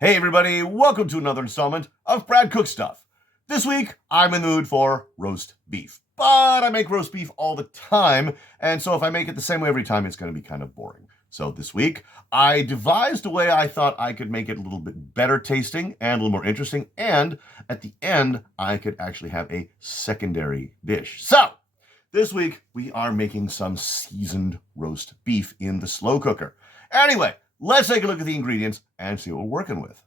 Hey everybody, welcome to another installment of Brad Cook Stuff. This week, I'm in the mood for roast beef. But I make roast beef all the time, and so if I make it the same way every time, it's going to be kind of boring. So this week, I devised a way I thought I could make it a little bit better tasting and a little more interesting, and at the end, I could actually have a secondary dish. So, this week, we are making some seasoned roast beef in the slow cooker. Anyway, let's take a look at the ingredients and see what we're working with.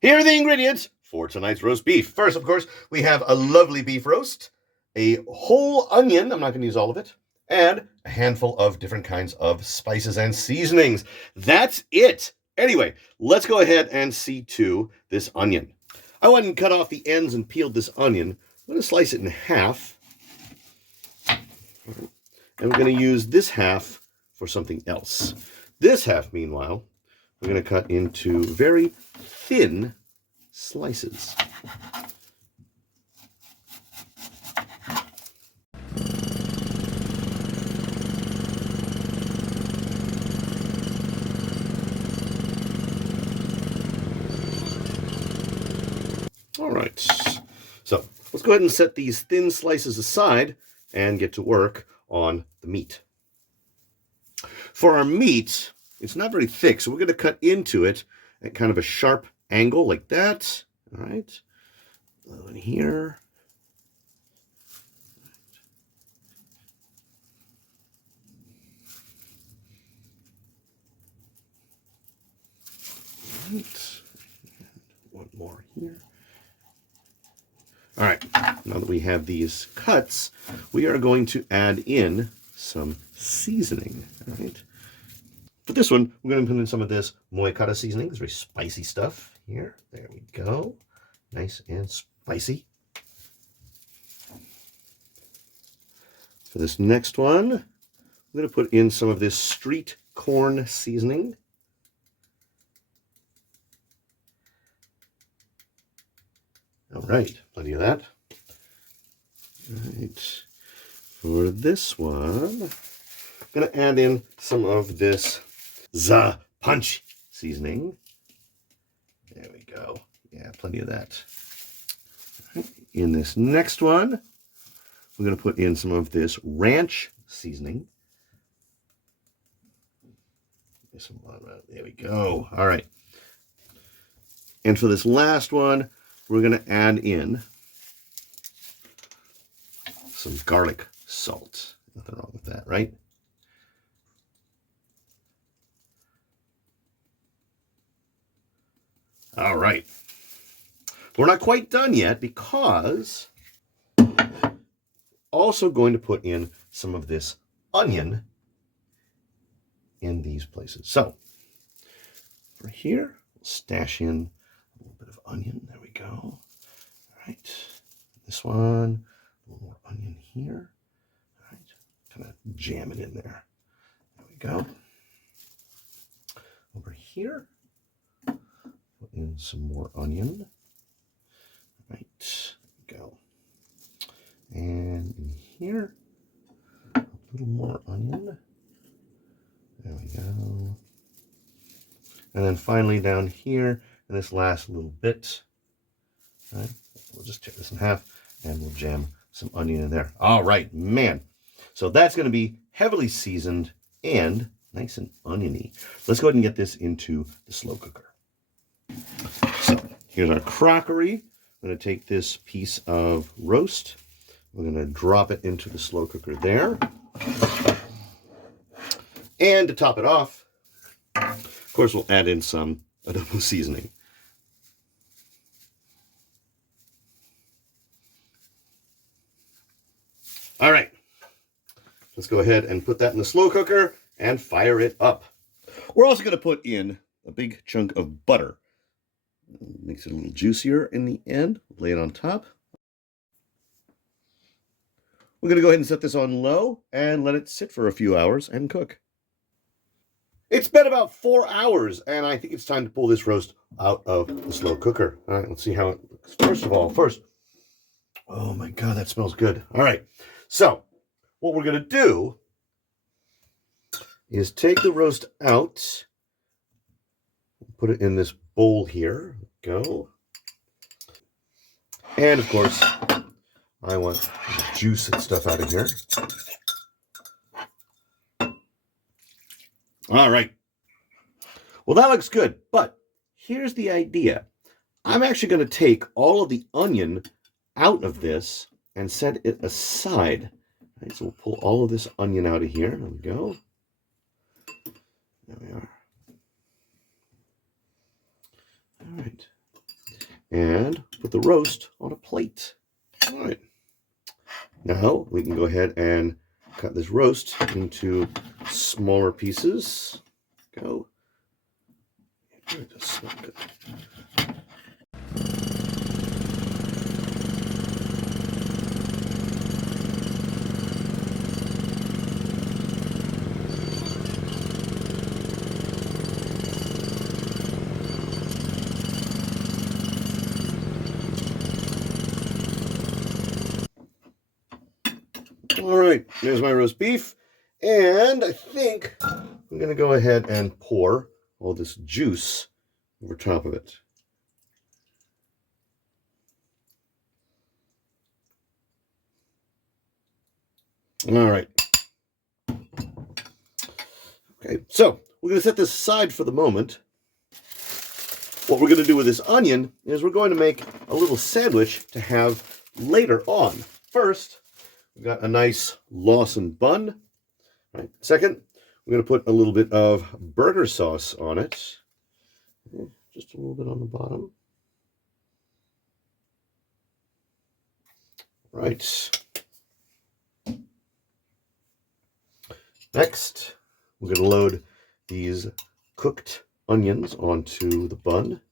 Here are the ingredients for tonight's roast beef. First, of course, we have a lovely beef roast, a whole onion, I'm not going to use all of it, and a handful of different kinds of spices and seasonings. That's it. Anyway, let's go ahead and see to this onion. I went and cut off the ends and peeled this onion. I'm going to slice it in half. And we're going to use this half for something else. This half, meanwhile, we're going to cut into very thin slices. All right, so let's go ahead and set these thin slices aside and get to work on the meat. For our meat, it's not very thick, so we're going to cut into it at kind of a sharp angle like that. All right, in here. All right, one more here. All right, now that we have these cuts, we are going to add in some seasoning. All right. For this one, we're going to put in some of this moikata seasoning. It's very spicy stuff here. There we go. Nice and spicy. For this next one, I'm going to put in some of this street corn seasoning. All right, plenty of that. All right. For this one, I'm going to add in some of this punch seasoning. There we go. Yeah, plenty of that. In this next one, we're going to put in some of this ranch seasoning. There we go. All right. And for this last one, we're going to add in some garlic salt. Nothing wrong with that, right? All right. We're not quite done yet because also going to put in some of this onion in these places. So for here, we'll stash in a little bit of onion. There we go. All right. This one, a little more onion here. All right. Kind of jam it in there. There we go. Over here, put in some more onion. Right, go. And in here, a little more onion. There we go. And then finally down here, in this last little bit, right, we'll just tear this in half and we'll jam some onion in there. All right, man. So that's going to be heavily seasoned and nice and oniony. Let's go ahead and get this into the slow cooker. So here's our crockery. I'm going to take this piece of roast. We're going to drop it into the slow cooker there. And to top it off, of course, we'll add in some adobo seasoning. All right. Let's go ahead and put that in the slow cooker and fire it up. We're also going to put in a big chunk of butter. Makes it a little juicier in the end. Lay it on top. We're going to go ahead and set this on low and let it sit for a few hours and cook. It's been about 4 hours, and I think it's time to pull this roast out of the slow cooker. All right, let's see how it looks. First, oh my God, that smells good. All right, so what we're going to do is take the roast out, put it in this bowl here. Go. And of course, I want the juice and stuff out of here. All right. Well, that looks good, but here's the idea. I'm actually going to take all of the onion out of this and set it aside. All right, so we'll pull all of this onion out of here. There we go. There we are. All right. And put the roast on a plate. All right. Now we can go ahead and cut this roast into smaller pieces. Go. It does smell good. All right, there's my roast beef, and I think I'm going to go ahead and pour all this juice over top of it. All right. Okay, so we're going to set this aside for the moment. What we're going to do with this onion is we're going to make a little sandwich to have later on. First, we've got a nice Lawson bun. Right. Second, we're going to put a little bit of burger sauce on it. Just a little bit on the bottom. Right. Next, we're going to load these cooked onions onto the bun.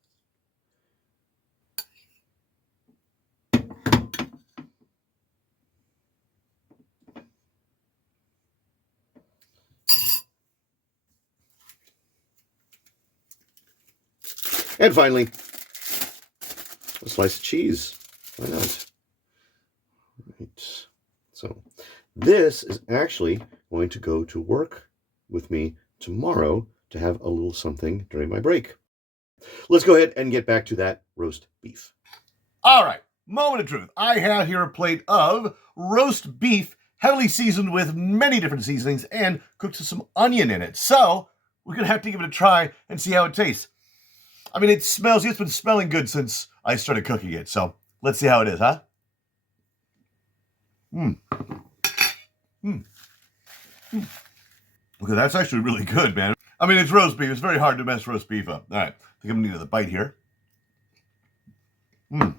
And finally, a slice of cheese. Why not? Right. So this is actually going to go to work with me tomorrow to have a little something during my break. Let's go ahead and get back to that roast beef. All right, moment of truth. I have here a plate of roast beef, heavily seasoned with many different seasonings and cooked with some onion in it. So we're going to have to give it a try and see how it tastes. I mean, it's been smelling good since I started cooking it. So let's see how it is, huh? Okay, that's actually really good, man. I mean, it's roast beef. It's very hard to mess roast beef up. All right, I think I'm gonna need another bite here. So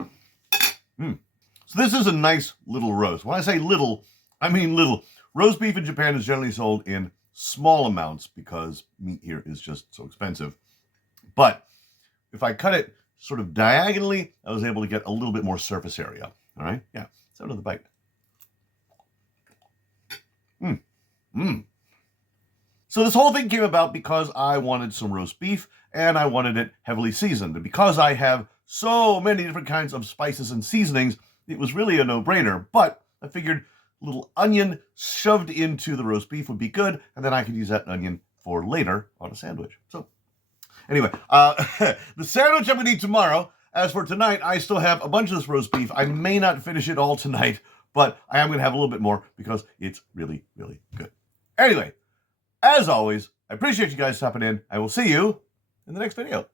this is a nice little roast. When I say little, I mean little. Roast beef in Japan is generally sold in small amounts because meat here is just so expensive. But if I cut it sort of diagonally, I was able to get a little bit more surface area. All right, yeah. Let's have another bite. So this whole thing came about because I wanted some roast beef and I wanted it heavily seasoned. And because I have so many different kinds of spices and seasonings, it was really a no-brainer. But I figured a little onion shoved into the roast beef would be good, and then I could use that onion for later on a sandwich. So anyway, the sandwich I'm going to eat tomorrow. As for tonight, I still have a bunch of this roast beef. I may not finish it all tonight, but I am going to have a little bit more because it's really, really good. Anyway, as always, I appreciate you guys stopping in. I will see you in the next video.